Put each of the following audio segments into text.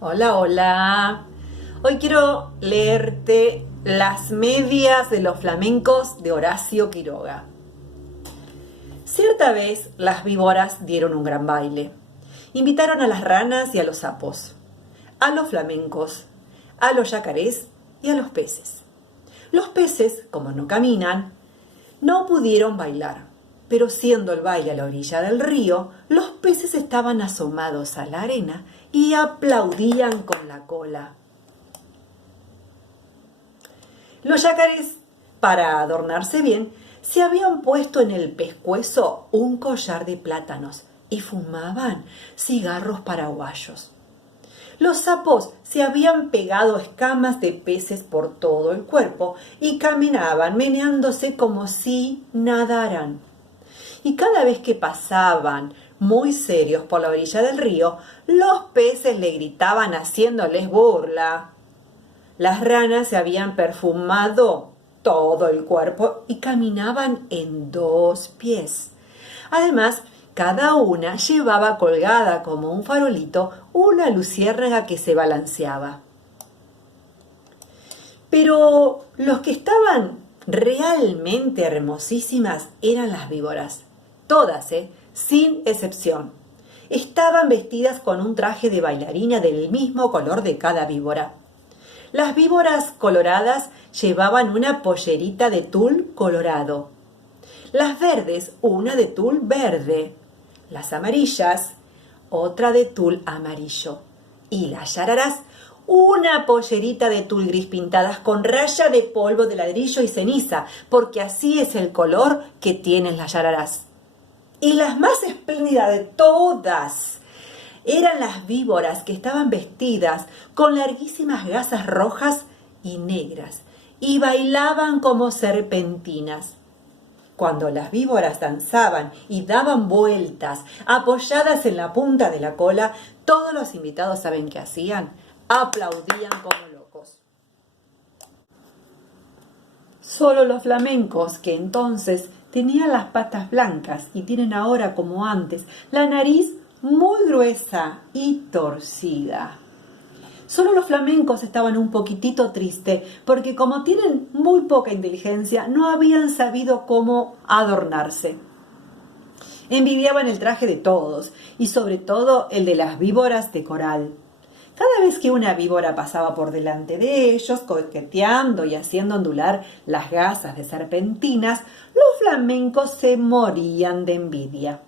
Hola, hola. Hoy quiero leerte Las medias de los flamencos de Horacio Quiroga. Cierta vez las víboras dieron un gran baile. Invitaron a las ranas y a los sapos, a los flamencos, a los yacarés y a los peces. Los peces, como no caminan, no pudieron bailar, pero siendo el baile a la orilla del río, los peces estaban asomados a la arena y aplaudían con la cola. Los yacarés, para adornarse bien, se habían puesto en el pescuezo un collar de plátanos y fumaban cigarros paraguayos. Los sapos se habían pegado escamas de peces por todo el cuerpo y caminaban meneándose como si nadaran. Y cada vez que pasaban muy serios por la orilla del río, los peces le gritaban haciéndoles burla. Las ranas se habían perfumado todo el cuerpo y caminaban en 2 pies. Además, cada una llevaba colgada como un farolito una luciérnaga que se balanceaba. Pero los que estaban realmente hermosísimas eran las víboras. Todas, sin excepción. Estaban vestidas con un traje de bailarina del mismo color de cada víbora. Las víboras coloradas llevaban una pollerita de tul colorado. Las verdes, una de tul verde. Las amarillas, otra de tul amarillo. Y las yararás, una pollerita de tul gris pintadas con raya de polvo de ladrillo y ceniza, porque así es el color que tienen las yararás. Y las más espléndidas de todas eran las víboras, que estaban vestidas con larguísimas gasas rojas y negras y bailaban como serpentinas. Cuando las víboras danzaban y daban vueltas apoyadas en la punta de la cola, todos los invitados, ¿saben qué hacían? Aplaudían como locos. Solo los flamencos, que entonces tenían las patas blancas y tienen ahora, como antes, la nariz muy gruesa y torcida. Solo los flamencos estaban un poquitito tristes porque, como tienen muy poca inteligencia, no habían sabido cómo adornarse. Envidiaban el traje de todos y sobre todo el de las víboras de coral. Cada vez que una víbora pasaba por delante de ellos, coqueteando y haciendo ondular las gasas de serpentinas, los flamencos se morían de envidia.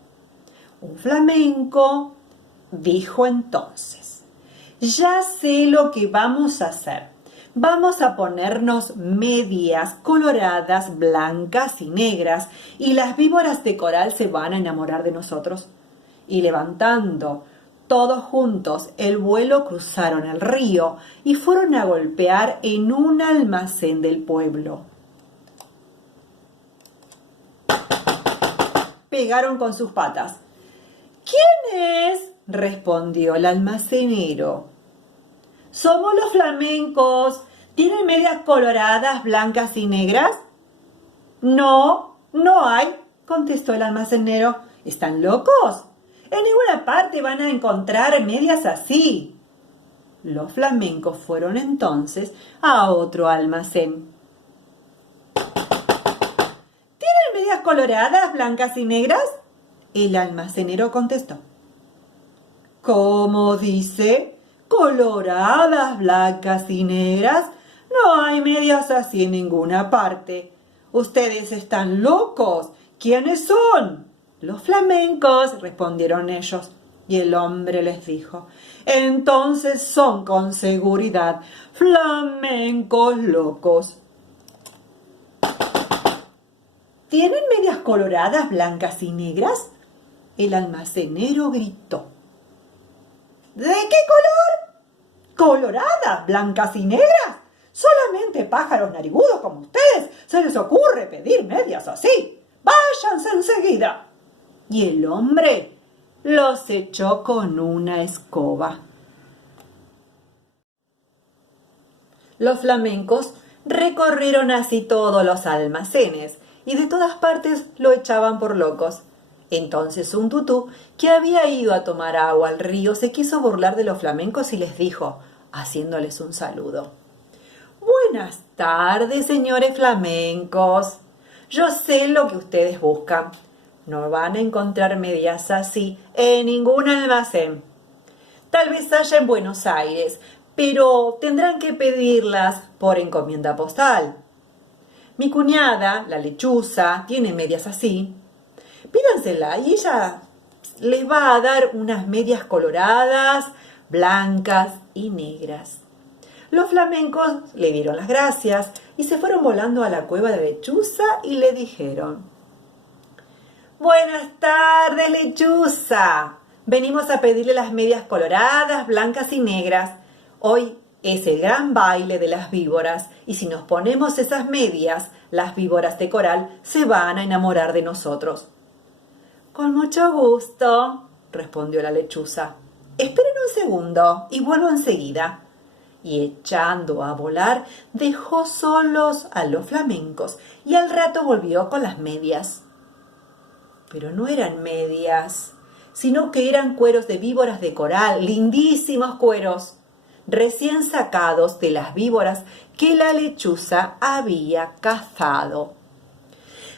Un flamenco dijo entonces: ya sé lo que vamos a hacer. Vamos a ponernos medias coloradas, blancas y negras, y las víboras de coral se van a enamorar de nosotros. Y levantando todos juntos el vuelo, cruzaron el río y fueron a golpear en un almacén del pueblo. Pegaron con sus patas. ¿Quién es?, respondió el almacenero. Somos los flamencos. ¿Tienen medias coloradas, blancas y negras? No, no hay, contestó el almacenero. ¿Están locos? En ninguna parte van a encontrar medias así. Los flamencos fueron entonces a otro almacén. ¿Tienen medias coloradas, blancas y negras? El almacenero contestó. ¿Cómo dice? ¿Coloradas, blancas y negras? No hay medias así en ninguna parte. Ustedes están locos. ¿Quiénes son? Los flamencos, respondieron ellos. Y el hombre les dijo: entonces son con seguridad flamencos locos. ¿Tienen medias coloradas, blancas y negras? El almacenero gritó. ¿De qué color? ¿Coloradas, blancas y negras? Solamente pájaros narigudos como ustedes se les ocurre pedir medias así. Váyanse enseguida. Y el hombre los echó con una escoba. Los flamencos recorrieron así todos los almacenes y de todas partes lo echaban por locos. Entonces un tutú, que había ido a tomar agua al río, se quiso burlar de los flamencos y les dijo, haciéndoles un saludo: Buenas tardes, señores flamencos. Yo sé lo que ustedes buscan. No van a encontrar medias así en ningún almacén. Tal vez haya en Buenos Aires, pero tendrán que pedirlas por encomienda postal. Mi cuñada, la lechuza, tiene medias así. Pídansela y ella les va a dar unas medias coloradas, blancas y negras. Los flamencos le dieron las gracias y se fueron volando a la cueva de la lechuza y le dijeron: Buenas tardes, lechuza. Venimos a pedirle las medias coloradas, blancas y negras. Hoy es el gran baile de las víboras y si nos ponemos esas medias, las víboras de coral se van a enamorar de nosotros. Con mucho gusto, respondió la lechuza. Esperen un segundo y vuelvo enseguida. Y echando a volar, dejó solos a los flamencos y al rato volvió con las medias. Pero no eran medias, sino que eran cueros de víboras de coral, lindísimos cueros, recién sacados de las víboras que la lechuza había cazado.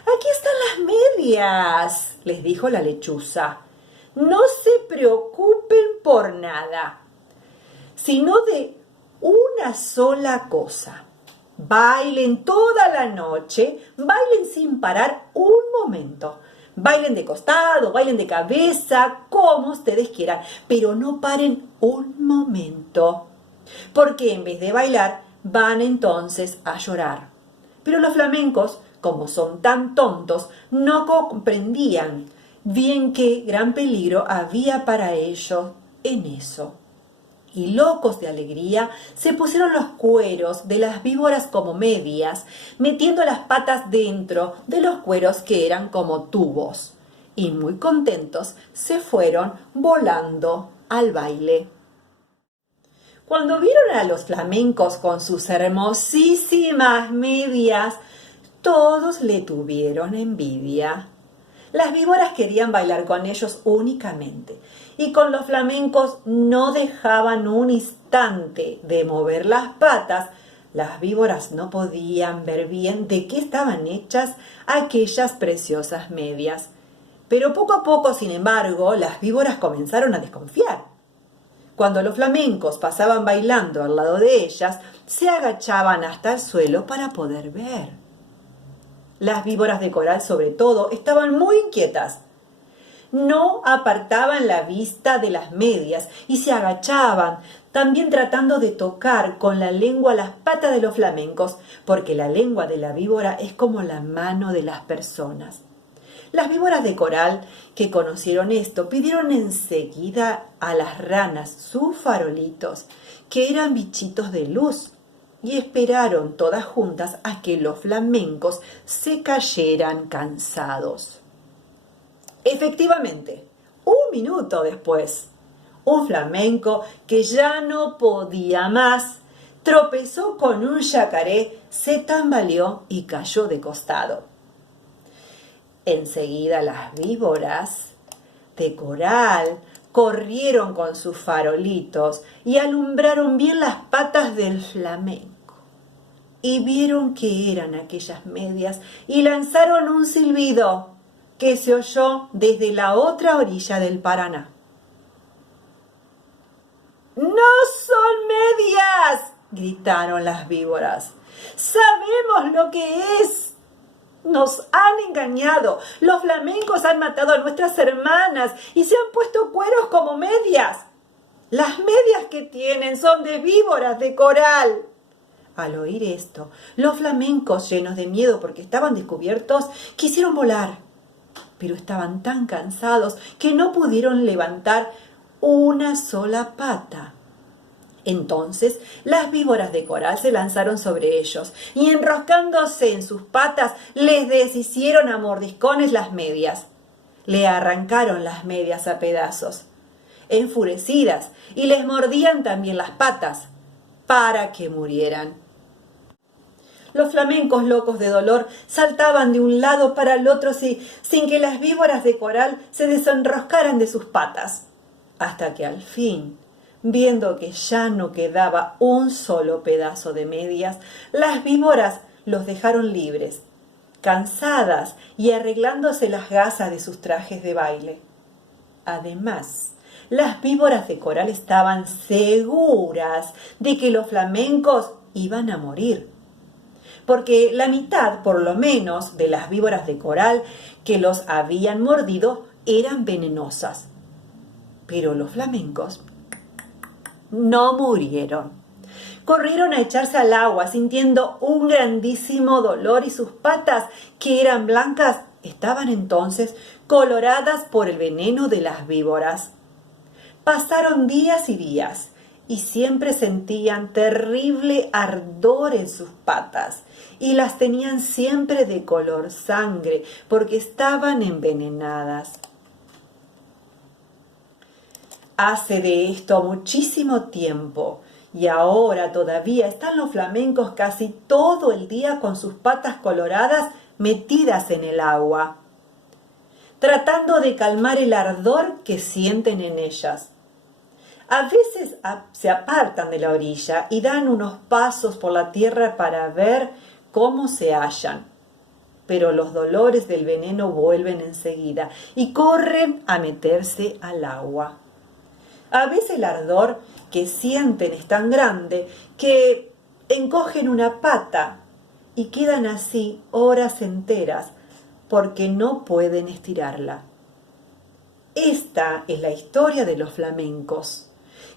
Aquí están las medias, les dijo la lechuza. No se preocupen por nada, sino de una sola cosa. Bailen toda la noche, bailen sin parar un momento. Bailen de costado, bailen de cabeza, como ustedes quieran, pero no paren un momento, porque en vez de bailar, van entonces a llorar. Pero los flamencos, como son tan tontos, no comprendían bien qué gran peligro había para ellos en eso. Y locos de alegría, se pusieron los cueros de las víboras como medias, metiendo las patas dentro de los cueros que eran como tubos. Y muy contentos se fueron volando al baile. Cuando vieron a los flamencos con sus hermosísimas medias, todos le tuvieron envidia. Las víboras querían bailar con ellos únicamente, y con los flamencos no dejaban un instante de mover las patas. Las víboras no podían ver bien de qué estaban hechas aquellas preciosas medias. Pero poco a poco, sin embargo, las víboras comenzaron a desconfiar. Cuando los flamencos pasaban bailando al lado de ellas, se agachaban hasta el suelo para poder ver. Las víboras de coral, sobre todo, estaban muy inquietas. No apartaban la vista de las medias y se agachaban, también tratando de tocar con la lengua las patas de los flamencos, porque la lengua de la víbora es como la mano de las personas. Las víboras de coral, que conocieron esto, pidieron enseguida a las ranas sus farolitos, que eran bichitos de luz, y esperaron todas juntas a que los flamencos se cayeran cansados. Efectivamente, un minuto después, un flamenco que ya no podía más, tropezó con un yacaré, se tambaleó y cayó de costado. Enseguida las víboras de coral corrieron con sus farolitos y alumbraron bien las patas del flamenco. Y vieron que eran aquellas medias y lanzaron un silbido que se oyó desde la otra orilla del Paraná. ¡No son medias!, gritaron las víboras. ¡Sabemos lo que es! ¡Nos han engañado! Los flamencos han matado a nuestras hermanas y se han puesto cueros como medias. Las medias que tienen son de víboras de coral. Al oír esto, los flamencos, llenos de miedo porque estaban descubiertos, quisieron volar, pero estaban tan cansados que no pudieron levantar una sola pata. Entonces las víboras de coral se lanzaron sobre ellos y, enroscándose en sus patas, les deshicieron a mordiscones las medias. Le arrancaron las medias a pedazos, enfurecidas, y les mordían también las patas para que murieran. Los flamencos, locos de dolor, saltaban de un lado para el otro sin que las víboras de coral se desenroscaran de sus patas, hasta que al fin, viendo que ya no quedaba un solo pedazo de medias, las víboras los dejaron libres, cansadas y arreglándose las gasas de sus trajes de baile. Además, las víboras de coral estaban seguras de que los flamencos iban a morir, porque la mitad, por lo menos, de las víboras de coral que los habían mordido eran venenosas. Pero los flamencos no murieron. Corrieron a echarse al agua sintiendo un grandísimo dolor y sus patas, que eran blancas, estaban entonces coloradas por el veneno de las víboras. Pasaron días y días y siempre sentían terrible ardor en sus patas y las tenían siempre de color sangre porque estaban envenenadas. Hace de esto muchísimo tiempo y ahora todavía están los flamencos casi todo el día con sus patas coloradas metidas en el agua, tratando de calmar el ardor que sienten en ellas. A veces se apartan de la orilla y dan unos pasos por la tierra para ver cómo se hallan. Pero los dolores del veneno vuelven enseguida y corren a meterse al agua. A veces el ardor que sienten es tan grande que encogen una pata y quedan así horas enteras porque no pueden estirarla. Esta es la historia de los flamencos,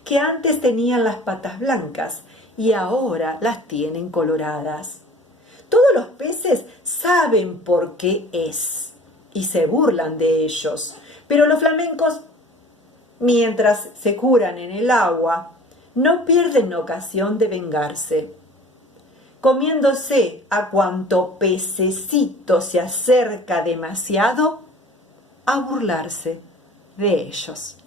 que antes tenían las patas blancas y ahora las tienen coloradas. Todos los peces saben por qué es y se burlan de ellos, pero los flamencos, mientras se curan en el agua, no pierden ocasión de vengarse, comiéndose a cuanto pececito se acerca demasiado a burlarse de ellos.